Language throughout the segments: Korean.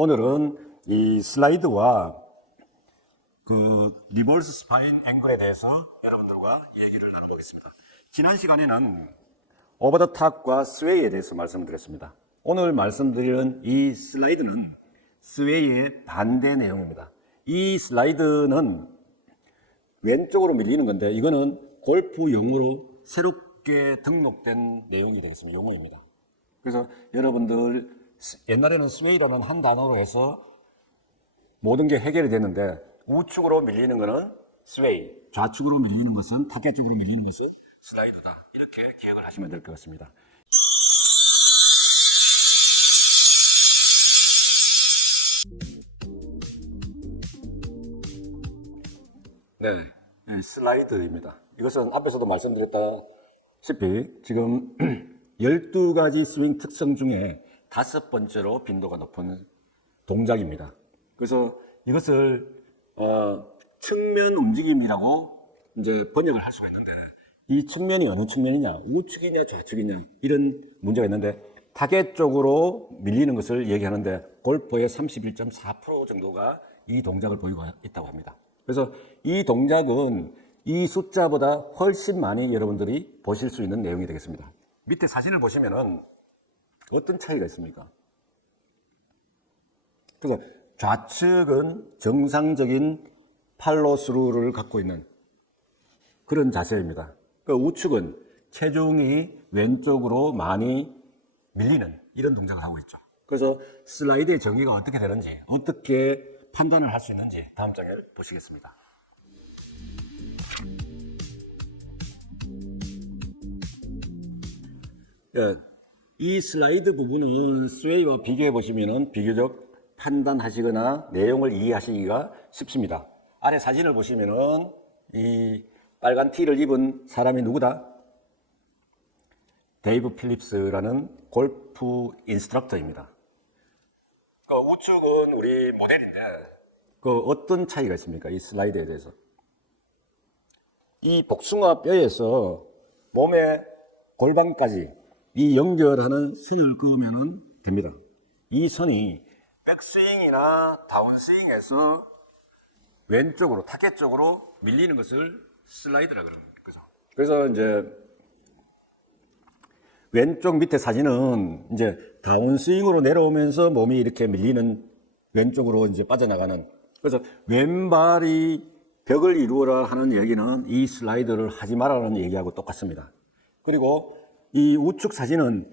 오늘은 이 슬라이드와 그 리버스 스파인 앵글에 대해서 여러분들과 얘기를 나눠보겠습니다. 지난 시간에는 오버 더 탑과 스웨이에 대해서 말씀드렸습니다. 오늘 말씀드리는 이 슬라이드는 스웨이의 반대 내용입니다. 이 슬라이드는 왼쪽으로 밀리는 건데 이거는 골프 용어로 새롭게 등록된 내용이 되겠습니다. 용어입니다. 그래서 여러분들 옛날에는 스웨이라는 한 단어로 해서 모든 게 해결이 됐는데 우측으로 밀리는 것은 스웨이, 좌측으로 밀리는 것은 타겟 쪽으로 밀리는 것은 슬라이드다. 이렇게 기억을 하시면 될 것 같습니다. 네, 슬라이드입니다. 이것은 앞에서도 말씀드렸다시피 지금 12가지 스윙 특성 중에 5번째로 빈도가 높은 동작입니다. 그래서 이것을 측면 움직임이라고 이제 번역을 할 수가 있는데 이 측면이 어느 측면이냐, 우측이냐 좌측이냐 이런 문제가 있는데 타겟 쪽으로 밀리는 것을 얘기하는데 골퍼의 31.4% 정도가 이 동작을 보이고 있다고 합니다. 그래서 이 동작은 이 숫자보다 훨씬 많이 여러분들이 보실 수 있는 내용이 되겠습니다. 밑에 사진을 보시면은 어떤 차이가 있습니까? 그러니까 좌측은 정상적인 팔로스루를 갖고 있는 그런 자세입니다. 그러니까 우측은 체중이 왼쪽으로 많이 밀리는 이런 동작을 하고 있죠. 그래서 슬라이드의 정의가 어떻게 되는지, 어떻게 판단을 할 수 있는지 다음 장을 보시겠습니다. 이 슬라이드 부분은 스웨이와 비교해 보시면 비교적 판단하시거나 내용을 이해하시기가 쉽습니다. 아래 사진을 보시면은 이 빨간 티를 입은 사람이 누구다? 데이브 필립스라는 골프 인스트럭터입니다. 그 우측은 우리 모델인데 그 어떤 차이가 있습니까? 이 슬라이드에 대해서. 이 복숭아 뼈에서 몸의 골반까지 이 연결하는 선을 그으면 됩니다. 이 선이 백스윙이나 다운스윙에서 왼쪽으로 타겟 쪽으로 밀리는 것을 슬라이드라 그럽니다. 그죠? 그래서 이제 왼쪽 밑에 사진은 이제 다운스윙으로 내려오면서 몸이 이렇게 밀리는 왼쪽으로 이제 빠져나가는. 그래서 왼발이 벽을 이루어라 하는 얘기는 이 슬라이드를 하지 말라는 얘기하고 똑같습니다. 그리고 이 우측 사진은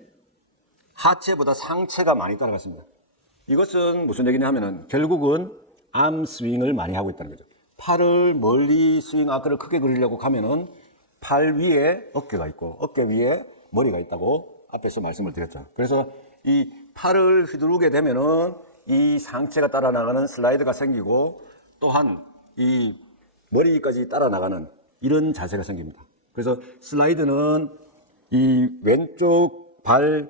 하체보다 상체가 많이 따라갔습니다. 이것은 무슨 얘기냐 하면은 결국은 암 스윙을 많이 하고 있다는 거죠. 팔을 멀리 스윙 아크를 크게 그리려고 가면은 팔 위에 어깨가 있고 어깨 위에 머리가 있다고 앞에서 말씀을 드렸죠. 그래서 이 팔을 휘두르게 되면은 이 상체가 따라 나가는 슬라이드가 생기고 또한 이 머리까지 따라 나가는 이런 자세가 생깁니다. 그래서 슬라이드는 이 왼쪽 발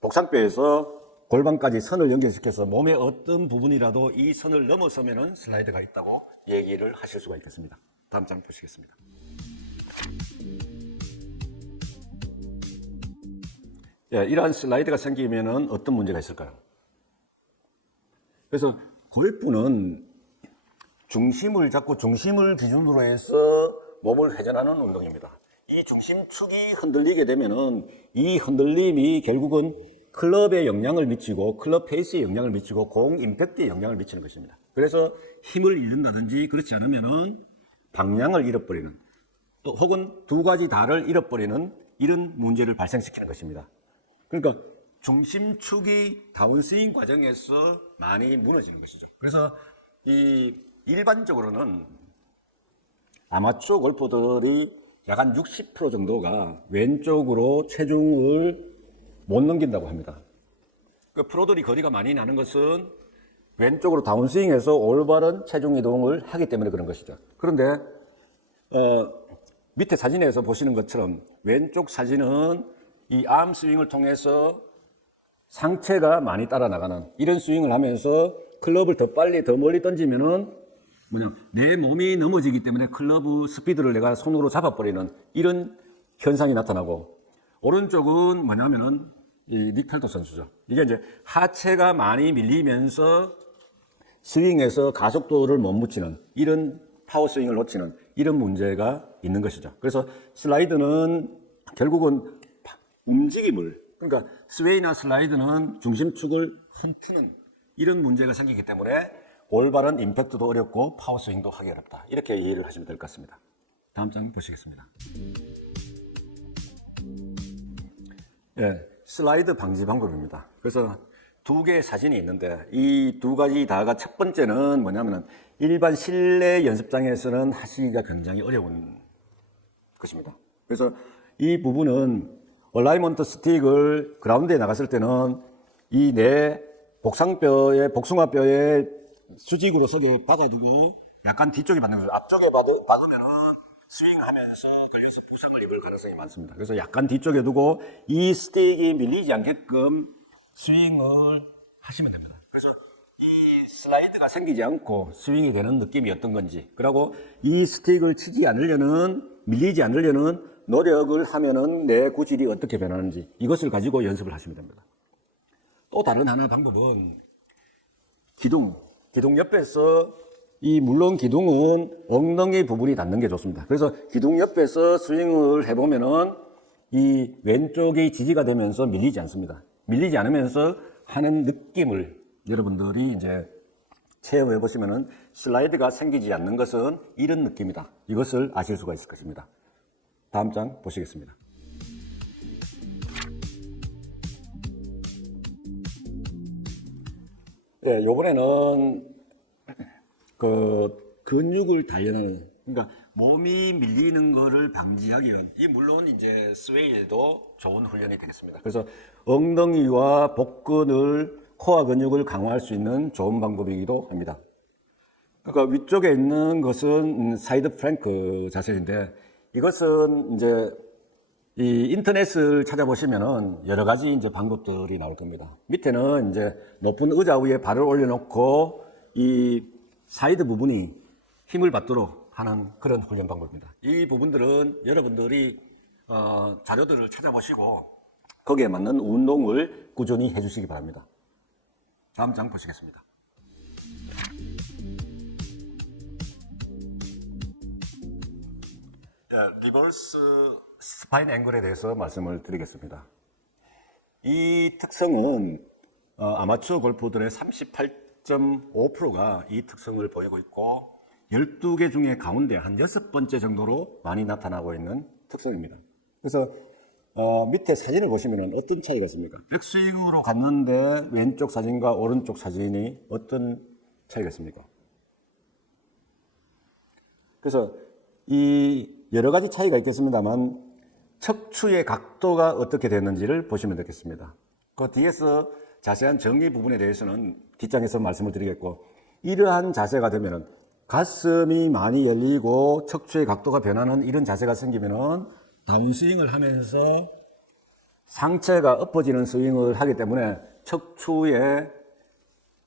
복상뼈에서 골반까지 선을 연결시켜서 몸의 어떤 부분이라도 이 선을 넘어서면은 슬라이드가 있다고 얘기를 하실 수가 있겠습니다. 다음 장 보시겠습니다. 이러한 슬라이드가 생기면은 어떤 문제가 있을까요? 그래서 골프는 중심을 잡고 중심을 기준으로 해서 몸을 회전하는 운동입니다. 이 중심축이 흔들리게 되면은 이 흔들림이 결국은 클럽에 영향을 미치고 클럽 페이스에 영향을 미치고 공 임팩트에 영향을 미치는 것입니다. 그래서 힘을 잃는다든지 그렇지 않으면은 방향을 잃어버리는 또 혹은 두 가지 다를 잃어버리는 이런 문제를 발생시키는 것입니다. 그러니까 중심축이 다운스윙 과정에서 많이 무너지는 것이죠. 그래서 이 일반적으로는 아마추어 골퍼들이 약 한 60% 정도가 왼쪽으로 체중을 못 넘긴다고 합니다. 그 프로들이 거리가 많이 나는 것은 왼쪽으로 다운스윙해서 올바른 체중 이동을 하기 때문에 그런 것이죠. 그런데 밑에 사진에서 보시는 것처럼 왼쪽 사진은 이 암 스윙을 통해서 상체가 많이 따라 나가는 이런 스윙을 하면서 클럽을 더 빨리 더 멀리 던지면은 내 몸이 넘어지기 때문에 클럽 스피드를 내가 손으로 잡아버리는 이런 현상이 나타나고, 오른쪽은 뭐냐면은 이 릭팔도 선수죠. 이게 이제 하체가 많이 밀리면서 스윙에서 가속도를 못 붙이는 이런 파워 스윙을 놓치는 이런 문제가 있는 것이죠. 그래서 슬라이드는 결국은 움직임을, 그러니까 스웨이나 슬라이드는 중심축을 흔드는 이런 문제가 생기기 때문에 올바른 임팩트도 어렵고 파워 스윙도 하기 어렵다. 이렇게 이해를 하시면 될 것 같습니다. 다음 장 보시겠습니다. 예, 슬라이드 방지 방법입니다. 그래서 두 개의 사진이 있는데 이 두 가지 다가 첫 번째는 뭐냐면은 일반 실내 연습장에서는 하시기가 굉장히 어려운 것입니다. 그래서 이 부분은 얼라이먼트 스틱을 그라운드에 나갔을 때는 이 내 복숭아뼈의 수직으로 서게 박아두고 약간 뒤쪽에 받는 거죠. 앞쪽에 박으면은 스윙하면서 걸려서 부상을 입을 가능성이 많습니다. 그래서 약간 뒤쪽에 두고 이 스틱이 밀리지 않게끔 스윙을 하시면 됩니다. 그래서 이 슬라이드가 생기지 않고 스윙이 되는 느낌이 어떤 건지, 그리고 이 스틱을 치지 않으려는, 밀리지 않으려는 노력을 하면은 내 구질이 어떻게 변하는지 이것을 가지고 연습을 하시면 됩니다. 또 다른 하나 방법은 기둥 옆에서 물론 기둥은 엉덩이 부분이 닿는 게 좋습니다. 그래서 기둥 옆에서 스윙을 해보면은 이 왼쪽이 지지가 되면서 밀리지 않습니다. 밀리지 않으면서 하는 느낌을 여러분들이 이제 체험해 보시면은 슬라이드가 생기지 않는 것은 이런 느낌이다. 이것을 아실 수가 있을 것입니다. 다음 장 보시겠습니다. 네, 요번에는 근육을 단련하는, 그러니까 몸이 밀리는 거를 방지하기 위한, 물론 이제 스웨이에도 좋은 훈련이 되겠습니다. 그래서 엉덩이와 복근을, 코어 근육을 강화할 수 있는 좋은 방법이기도 합니다. 그러니까 위쪽에 있는 것은 사이드 프랭크 자세인데, 이것은 이제 이 인터넷을 찾아보시면은 여러 가지 이제 방법들이 나올 겁니다. 밑에는 이제 높은 의자 위에 발을 올려놓고 이 사이드 부분이 힘을 받도록 하는 그런 훈련 방법입니다. 이 부분들은 여러분들이 자료들을 찾아보시고 거기에 맞는 운동을 꾸준히 해주시기 바랍니다. 다음 장 보시겠습니다. 리버스 스파인 앵글에 대해서 말씀을 드리겠습니다. 이 특성은 아마추어 골퍼들의 38.5%가 이 특성을 보이고 있고 12개 중에 가운데 한 6번째 정도로 많이 나타나고 있는 특성입니다. 그래서 밑에 사진을 보시면 어떤 차이가 있습니까? 백스윙으로 갔는데 왼쪽 사진과 오른쪽 사진이 어떤 차이가 있습니까? 그래서 이 여러 가지 차이가 있겠습니다만 척추의 각도가 어떻게 됐는지를 보시면 되겠습니다. 그 뒤에서 자세한 정리 부분에 대해서는 뒷장에서 말씀을 드리겠고, 이러한 자세가 되면은 가슴이 많이 열리고 척추의 각도가 변하는 이런 자세가 생기면은 다운스윙을 하면서 상체가 엎어지는 스윙을 하기 때문에 척추에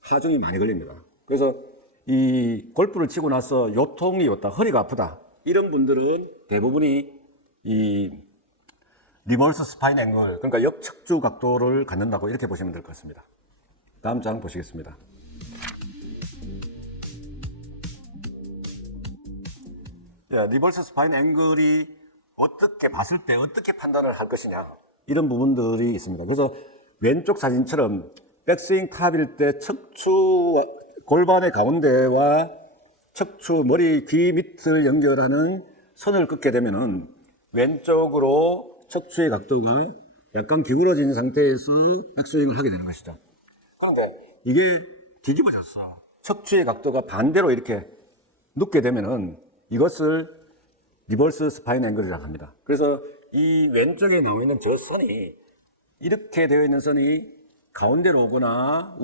하중이 많이 걸립니다. 그래서 이 골프를 치고 나서 요통이 왔다, 허리가 아프다, 이런 분들은 대부분이 이 리버스 스파인 앵글, 그러니까 역척추 각도를 갖는다고 이렇게 보시면 될 것 같습니다. 다음 장 보시겠습니다. 리버스 스파인 앵글이 어떻게 봤을 때 어떻게 판단을 할 것이냐, 이런 부분들이 있습니다. 그래서 왼쪽 사진처럼 백스윙 탑일 때 척추 골반의 가운데와 척추 머리 귀 밑을 연결하는 선을 긋게 되면은 왼쪽으로 척추의 각도가 약간 기울어진 상태에서 백스윙을 하게 되는 것이죠. 그런데 이게 뒤집어졌어. 척추의 각도가 반대로 이렇게 눕게 되면은 이것을 리버스 스파인 앵글이라고 합니다. 그래서 이 왼쪽에 나와 있는 저 선이, 이렇게 되어 있는 선이 가운데로 오거나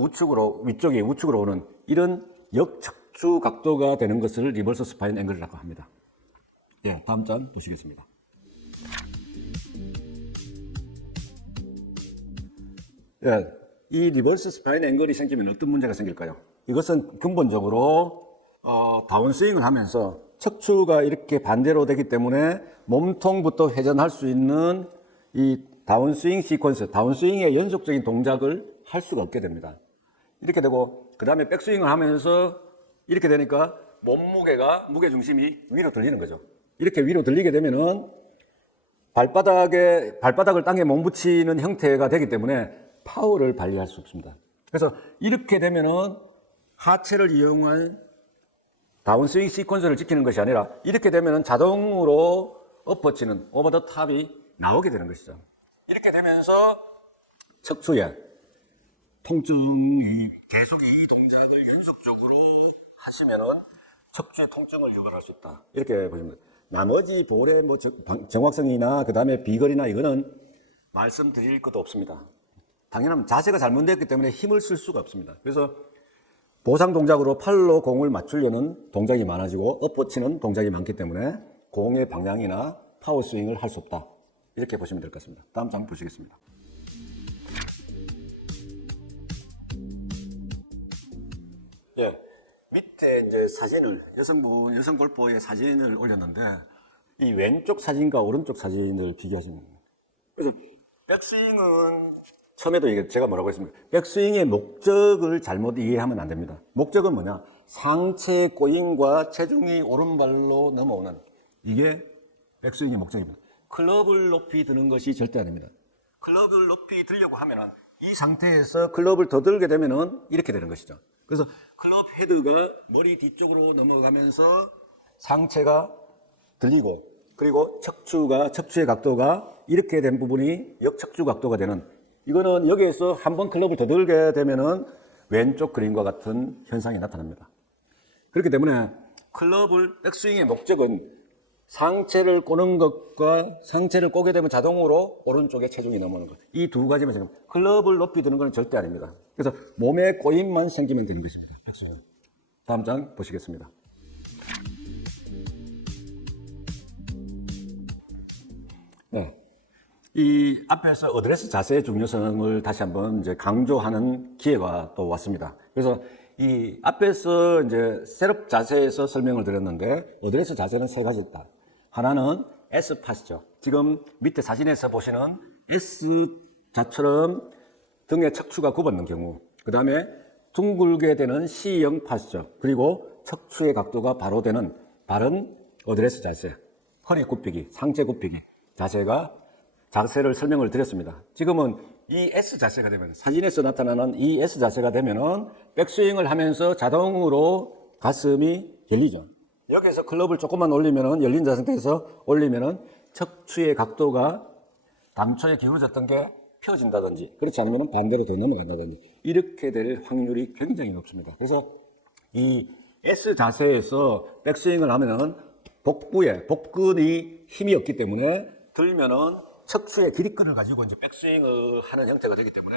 위쪽에 우측으로 오는 이런 역척추 각도가 되는 것을 리버스 스파인 앵글이라고 합니다. 다음 장 보시겠습니다. 이 리버스 스파인 앵글이 생기면 어떤 문제가 생길까요? 이것은 근본적으로 다운스윙을 하면서 척추가 이렇게 반대로 되기 때문에 몸통부터 회전할 수 있는 이 다운스윙 시퀀스, 다운스윙의 연속적인 동작을 할 수가 없게 됩니다. 이렇게 되고 그 다음에 백스윙을 하면서 이렇게 되니까 몸무게가 무게중심이 위로 들리는 거죠. 이렇게 위로 들리게 되면은 발바닥을 땅에 몸붙이는 형태가 되기 때문에 파워를 발휘할 수 없습니다. 그래서 이렇게 되면은 하체를 이용한 다운스윙 시퀀스를 지키는 것이 아니라 이렇게 되면은 자동으로 엎어치는 오버 더 탑이 나오게 되는 것이죠. 이렇게 되면서 척추에 통증이 계속 이 동작을 연속적으로 하시면은 척추의 통증을 유발할 수 있다. 이렇게 보시면 됩니다. 나머지 볼의 뭐 정확성이나 그 다음에 비거리나 이거는 말씀드릴 것도 없습니다. 당연하면 자세가 잘못됐기 때문에 힘을 쓸 수가 없습니다. 그래서 보상 동작으로 팔로 공을 맞추려는 동작이 많아지고 엎어치는 동작이 많기 때문에 공의 방향이나 파워 스윙을 할 수 없다. 이렇게 보시면 될 것 같습니다. 다음 장 보시겠습니다. 예. 밑에 이제 사진을, 여성 골퍼의 사진을 올렸는데, 이 왼쪽 사진과 오른쪽 사진을 비교하시면 됩니다. 그래서, 백스윙은, 처음에도 제가 뭐라고 했습니까? 백스윙의 목적을 잘못 이해하면 안 됩니다. 목적은 뭐냐? 상체 꼬임과 체중이 오른발로 넘어오는, 이게 백스윙의 목적입니다. 클럽을 높이 드는 것이 절대 아닙니다. 클럽을 높이 들려고 하면은, 이 상태에서 클럽을 더 들게 되면은, 이렇게 되는 것이죠. 그래서 클럽 헤드가 머리 뒤쪽으로 넘어가면서 상체가 들리고 그리고 척추의 각도가 이렇게 된 부분이 역척추 각도가 되는 이거는 여기에서 한번 클럽을 더 들게 되면은 왼쪽 그림과 같은 현상이 나타납니다. 그렇기 때문에 백스윙의 목적은 상체를 꼬는 것과 상체를 꼬게 되면 자동으로 오른쪽에 체중이 넘어오는 것. 이 두 가지만 생각합니다. 클럽을 높이 드는 건 절대 아닙니다. 그래서 몸에 꼬임만 생기면 되는 것입니다. 백스윙은. 다음 장 보시겠습니다. 네. 이 앞에서 어드레스 자세의 중요성을 다시 한번 이제 강조하는 기회가 또 왔습니다. 그래서 이 앞에서 이제 셋업 자세에서 설명을 드렸는데 어드레스 자세는 세 가지 있다. 하나는 S팟이죠. 지금 밑에 사진에서 보시는 S자처럼 등의 척추가 굽었는 경우, 그 다음에 둥글게 되는 C형 팟이죠. 그리고 척추의 각도가 바로 되는 바른 어드레스 자세, 허리 굽히기, 상체 굽히기 자세를 설명을 드렸습니다. 지금은 이 S 자세가 되면, 사진에서 나타나는 이 S 자세가 되면은 백스윙을 하면서 자동으로 가슴이 열리죠. 여기서 클럽을 조금만 올리면은, 열린 상태에서 올리면은 척추의 각도가 당초에 기울어졌던 게 펴진다든지, 그렇지 않으면 반대로 더 넘어간다든지, 이렇게 될 확률이 굉장히 높습니다. 그래서 이 S 자세에서 백스윙을 하면은 복근이 힘이 없기 때문에 들면은 척추의 기립근을 가지고 이제 백스윙을 하는 형태가 되기 때문에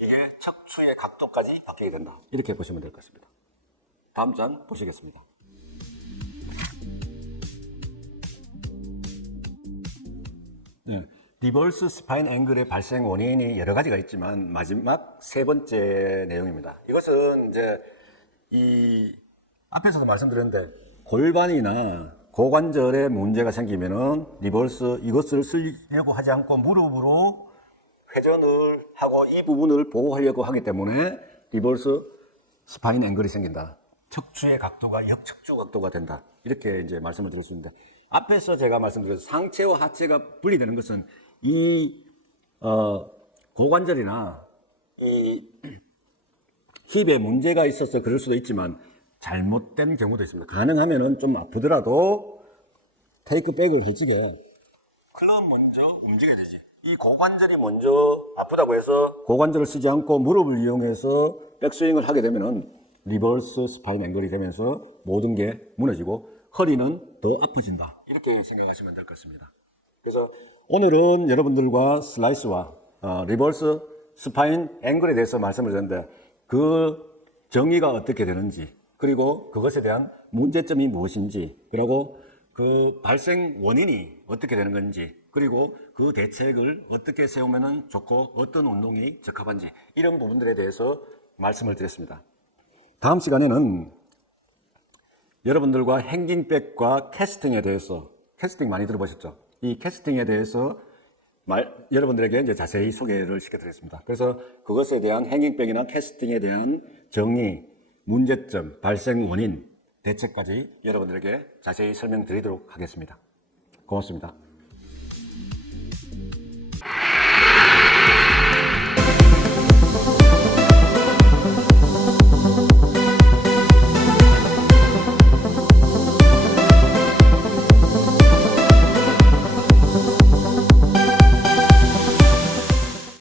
이게 척추의 각도까지 바뀌게 된다. 이렇게 보시면 될 것 같습니다. 다음 장 보시겠습니다. 네. 리버스 스파인 앵글의 발생 원인이 여러 가지가 있지만 마지막 세 번째 내용입니다. 이것은 이제 이 앞에서도 말씀드렸는데 골반이나 고관절에 문제가 생기면은 이것을 쓰려고 하지 않고 무릎으로 회전을 하고 이 부분을 보호하려고 하기 때문에 리버스 스파인 앵글이 생긴다. 척추의 각도가 역척추 각도가 된다. 이렇게 이제 말씀을 드릴 수 있는데, 앞에서 제가 말씀드렸죠. 상체와 하체가 분리되는 것은 이 고관절이나 이 힙에 문제가 있어서 그럴 수도 있지만 잘못된 경우도 있습니다. 가능하면은 좀 아프더라도 테이크백을 해주게 클럽 먼저 움직여야지. 이 고관절이 먼저 아프다고 해서 고관절을 쓰지 않고 무릎을 이용해서 백스윙을 하게 되면은 리버스 스파인 앵글이 되면서 모든 게 무너지고 허리는 더 아파진다. 이렇게 생각하시면 될 것 같습니다. 그래서 오늘은 여러분들과 슬라이스와 리버스 스파인 앵글에 대해서 말씀을 드렸는데 그 정의가 어떻게 되는지, 그리고 그것에 대한 문제점이 무엇인지, 그리고 그 발생 원인이 어떻게 되는 건지, 그리고 그 대책을 어떻게 세우면 좋고 어떤 운동이 적합한지, 이런 부분들에 대해서 말씀을 드렸습니다. 다음 시간에는 여러분들과 행깅백과 캐스팅에 대해서, 캐스팅 많이 들어보셨죠? 이 캐스팅에 대해서 여러분들에게 이제 자세히 소개를 시켜드리겠습니다. 그래서 그것에 대한 행잉병이나 캐스팅에 대한 정의, 문제점, 발생 원인, 대책까지 여러분들에게 자세히 설명드리도록 하겠습니다. 고맙습니다.